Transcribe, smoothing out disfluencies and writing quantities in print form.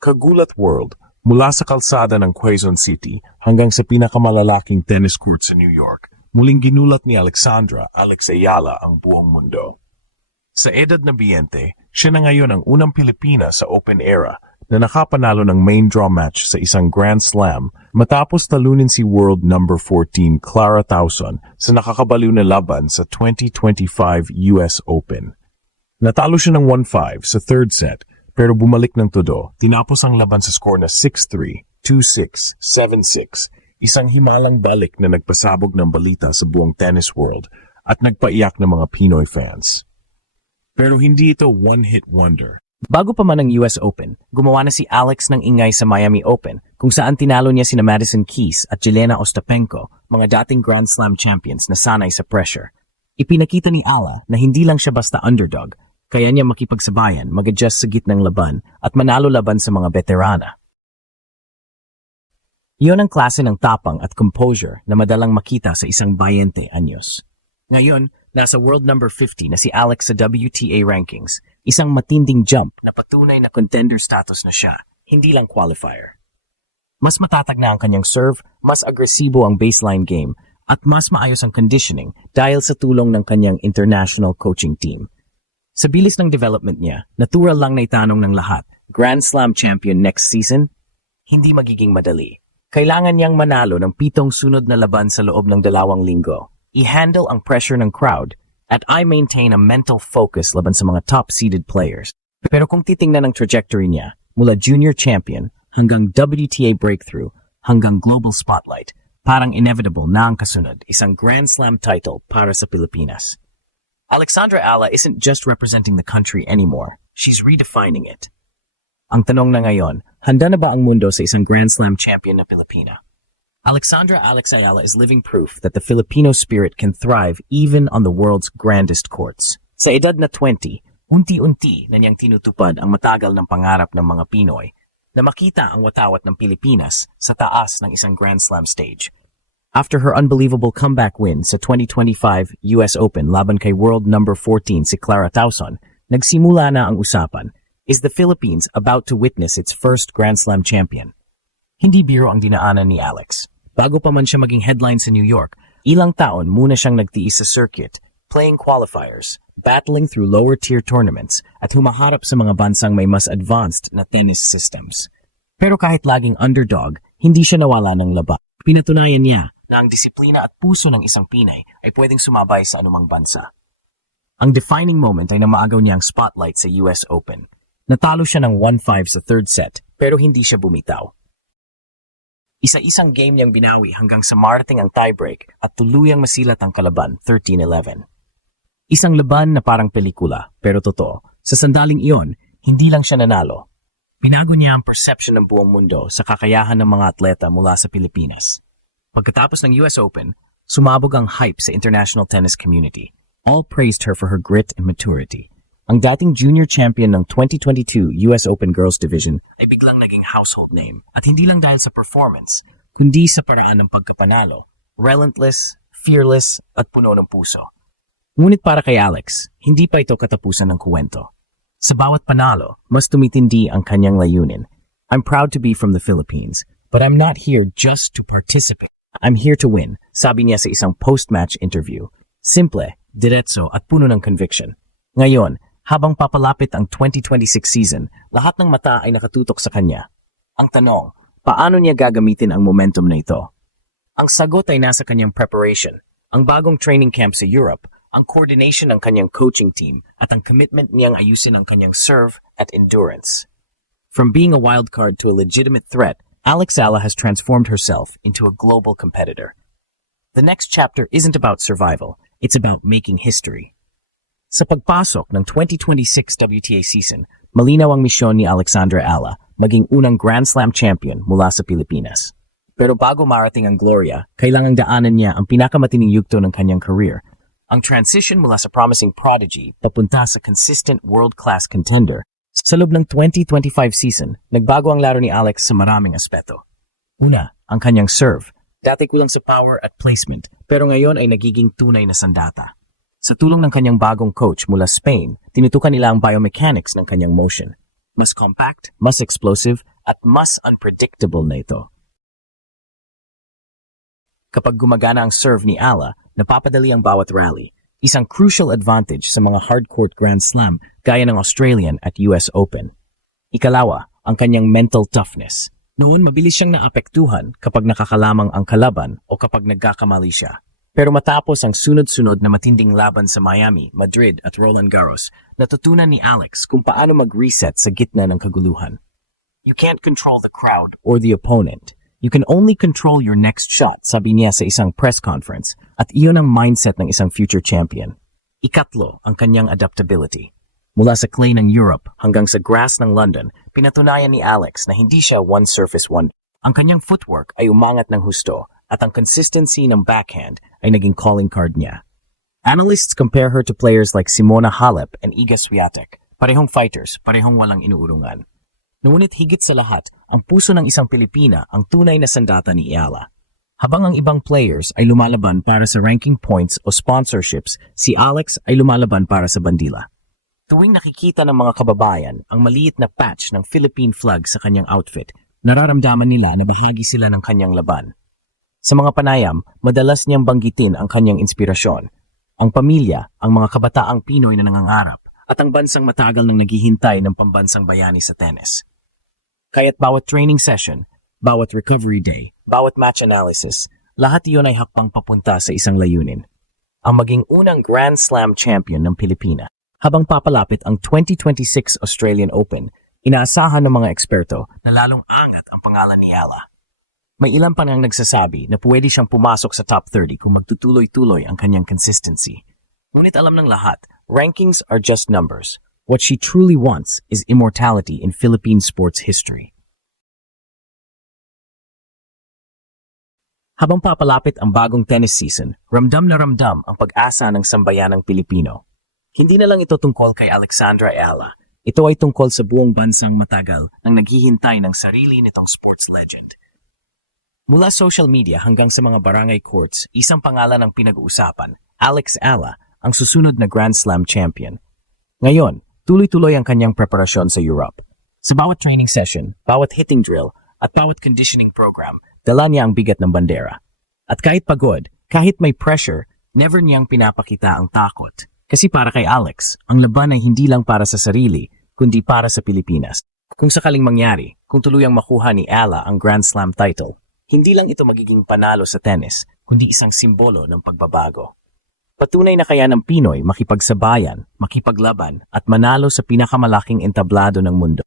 Kagulat World, mula sa kalsada ng Quezon City hanggang sa pinakamalalaking tennis court sa New York, muling ginulat ni Alex Ayala ang buong mundo. Sa edad na 20, siya na ngayon ang unang Pilipina sa Open era na nakapanalo ng main draw match sa isang Grand Slam matapos talunin si world number 14 Clara Tauson sa nakakabaliw na laban sa 2025 US Open. Natalo siya ng 1-5 sa third set pero bumalik ng todo, tinapos ang laban sa score na 6-3, 2-6, 7-6, isang himalang balik na nagpasabog ng balita sa buong tennis world at nagpaiyak ng mga Pinoy fans. Pero hindi ito one-hit wonder. Bago pa man ang US Open, gumawa na si Alex ng ingay sa Miami Open kung saan tinalo niya sina Madison Keys at Jelena Ostapenko, mga dating Grand Slam champions na sanay sa pressure. Ipinakita ni Ala na hindi lang siya basta underdog, kaya niya makipagsabayan, mag-adjust sa gitnang laban at manalo laban sa mga veterana. Iyon ang klase ng tapang at composure na madalang makita sa isang 20 anyos. Ngayon, nasa world number 50 na si Alex sa WTA rankings, isang matinding jump na patunay na contender status na siya, hindi lang qualifier. Mas matatag na ang kanyang serve, mas agresibo ang baseline game, at mas maayos ang conditioning dahil sa tulong ng kanyang international coaching team. Sa bilis ng development niya, natural lang na itanong ng lahat, Grand Slam champion next season? Hindi magiging madali. Kailangan niyang manalo ng 7 sunod na laban sa loob ng 2 linggo. I-handle ang pressure ng crowd at I-maintain a mental focus laban sa mga top-seeded players. Pero kung titingnan ang trajectory niya, mula junior champion hanggang WTA breakthrough hanggang global spotlight, parang inevitable na ang kasunod, isang Grand Slam title para sa Pilipinas. Alexandra Ala isn't just representing the country anymore. She's redefining it. Ang tanong na ngayon, handa na ba ang mundo sa isang Grand Slam champion na Pilipina? Alexandra Alex Ayala is living proof that the Filipino spirit can thrive even on the world's grandest courts. Sa edad na 20, unti-unti na niyang tinutupad ang matagal ng pangarap ng mga Pinoy na makita ang watawat ng Pilipinas sa taas ng isang Grand Slam stage. After her unbelievable comeback win sa 2025 US Open laban kay world number 14 si Clara Tauson, nagsimula na ang usapan, is the Philippines about to witness its first Grand Slam champion? Hindi biro ang dinaanan ni Alex. Bago pa man siya maging headline sa New York, ilang taon muna siyang nagtiis sa circuit, playing qualifiers, battling through lower-tier tournaments, at humaharap sa mga bansang may mas advanced na tennis systems. Pero kahit laging underdog, hindi siya nawala ng laban. Pinatunayan niya na ang disiplina at puso ng isang Pinay ay pwedeng sumabay sa anumang bansa. Ang defining moment ay namaagaw niya ang spotlight sa US Open. Natalo siya ng 1-5 sa third set, pero hindi siya bumitaw. Isa-isang game niyang binawi hanggang sa marating ang tiebreak at tuluyang masilat ang kalaban, 13-11. Isang laban na parang pelikula, pero totoo. Sa sandaling iyon, hindi lang siya nanalo. Binago niya ang perception ng buong mundo sa kakayahan ng mga atleta mula sa Pilipinas. Pagkatapos ng US Open, sumabog ang hype sa international tennis community. All praised her for her grit and maturity. Ang dating junior champion ng 2022 US Open Girls Division ay biglang naging household name. At hindi lang dahil sa performance, kundi sa paraan ng pagkapanalo. Relentless, fearless, at puno ng puso. Ngunit para kay Alex, hindi pa ito katapusan ng kuwento. Sa bawat panalo, mas tumitindi ang kanyang layunin. I'm proud to be from the Philippines, but I'm not here just to participate. I'm here to win, sabi niya sa isang post-match interview. Simple, diretso at puno ng conviction. Ngayon, habang papalapit ang 2026 season, lahat ng mata ay nakatutok sa kanya. Ang tanong, paano niya gagamitin ang momentum na ito? Ang sagot ay nasa kanyang preparation, ang bagong training camp sa Europe, ang coordination ng kanyang coaching team, at ang commitment niyang ayusin ang kanyang serve at endurance. From being a wild card to a legitimate threat, Alex Ayala has transformed herself into a global competitor. The next chapter isn't about survival, it's about making history. Sa pagpasok ng 2026 WTA season, malinaw ang misyon ni Alexandra Ayala, maging unang Grand Slam champion mula sa Pilipinas. Pero bago marating ang gloria, kailangang daanan niya ang pinakamatining yugto ng kanyang career. Ang transition mula sa promising prodigy papunta sa consistent world-class contender. Sa loob ng 2025 season, nagbago ang laro ni Alex sa maraming aspeto. Una, ang kanyang serve. Dati kulang sa power at placement, pero ngayon ay nagiging tunay na sandata. Sa tulong ng kanyang bagong coach mula Spain, tinutukan nila ang biomechanics ng kanyang motion. Mas compact, mas explosive, at mas unpredictable na ito. Kapag gumagana ang serve ni Ala, napapadali ang bawat rally, isang crucial advantage sa mga hardcourt Grand Slam gaya ng Australian at US Open. Ikalawa, ang kanyang mental toughness. Noon mabilis siyang naapektuhan kapag nakakalamang ang kalaban o kapag nagkakamali siya. Pero matapos ang sunod-sunod na matinding laban sa Miami, Madrid at Roland Garros, natutunan ni Alex kung paano mag-reset sa gitna ng kaguluhan. You can't control the crowd or the opponent. You can only control your next shot, sabi niya sa isang press conference, at iyon ang mindset ng isang future champion. Ikatlo, ang kanyang adaptability. Mula sa clay ng Europe hanggang sa grass ng London, pinatunayan ni Alex na hindi siya one-surface wonder. Ang kanyang footwork ay umangat ng husto at ang consistency ng backhand ay naging calling card niya. Analysts compare her to players like Simona Halep and Iga Swiatek. Parehong fighters, parehong walang inuurungan. Ngunit higit sa lahat, ang puso ng isang Pilipina ang tunay na sandata ni Ala. Habang ang ibang players ay lumalaban para sa ranking points o sponsorships, si Alex ay lumalaban para sa bandila. Tuwing nakikita ng mga kababayan ang maliit na patch ng Philippine flag sa kanyang outfit, nararamdaman nila na bahagi sila ng kanyang laban. Sa mga panayam, madalas niyang banggitin ang kanyang inspirasyon, ang pamilya, ang mga kabataang Pinoy na nangangarap, at ang bansang matagal nang naghihintay ng pambansang bayani sa tennis. Kaya't bawat training session, bawat recovery day, bawat match analysis, lahat iyon ay hakbang papunta sa isang layunin. Ang maging unang Grand Slam champion ng Pilipina. Habang papalapit ang 2026 Australian Open, inaasahan ng mga eksperto na lalong angat ang pangalan ni Ala. May ilan pa nang nagsasabi na pwede siyang pumasok sa top 30 kung magtutuloy-tuloy ang kanyang consistency. Ngunit alam ng lahat, rankings are just numbers. What she truly wants is immortality in Philippine sports history. Habang papalapit ang bagong tennis season, ramdam na ramdam ang pag-asa ng sambayanang Pilipino. Hindi na lang ito tungkol kay Alexandra Ayala. Ito ay tungkol sa buong bansang matagal nang naghihintay ng sarili nitong sports legend. Mula social media hanggang sa mga barangay courts, isang pangalan ang pinag-uusapan, Alex Ala, ang susunod na Grand Slam champion. Ngayon, tuloy-tuloy ang kanyang preparasyon sa Europe. Sa bawat training session, bawat hitting drill, at bawat conditioning program, dala niya ang bigat ng bandera. At kahit pagod, kahit may pressure, never niyang pinapakita ang takot. Kasi para kay Alex, ang laban ay hindi lang para sa sarili, kundi para sa Pilipinas. Kung sakaling mangyari, kung tuluyang makuha ni Ala ang Grand Slam title, hindi lang ito magiging panalo sa tennis, kundi isang simbolo ng pagbabago. Patunay na kaya ng Pinoy makipagsabayan, makipaglaban at manalo sa pinakamalaking entablado ng mundo.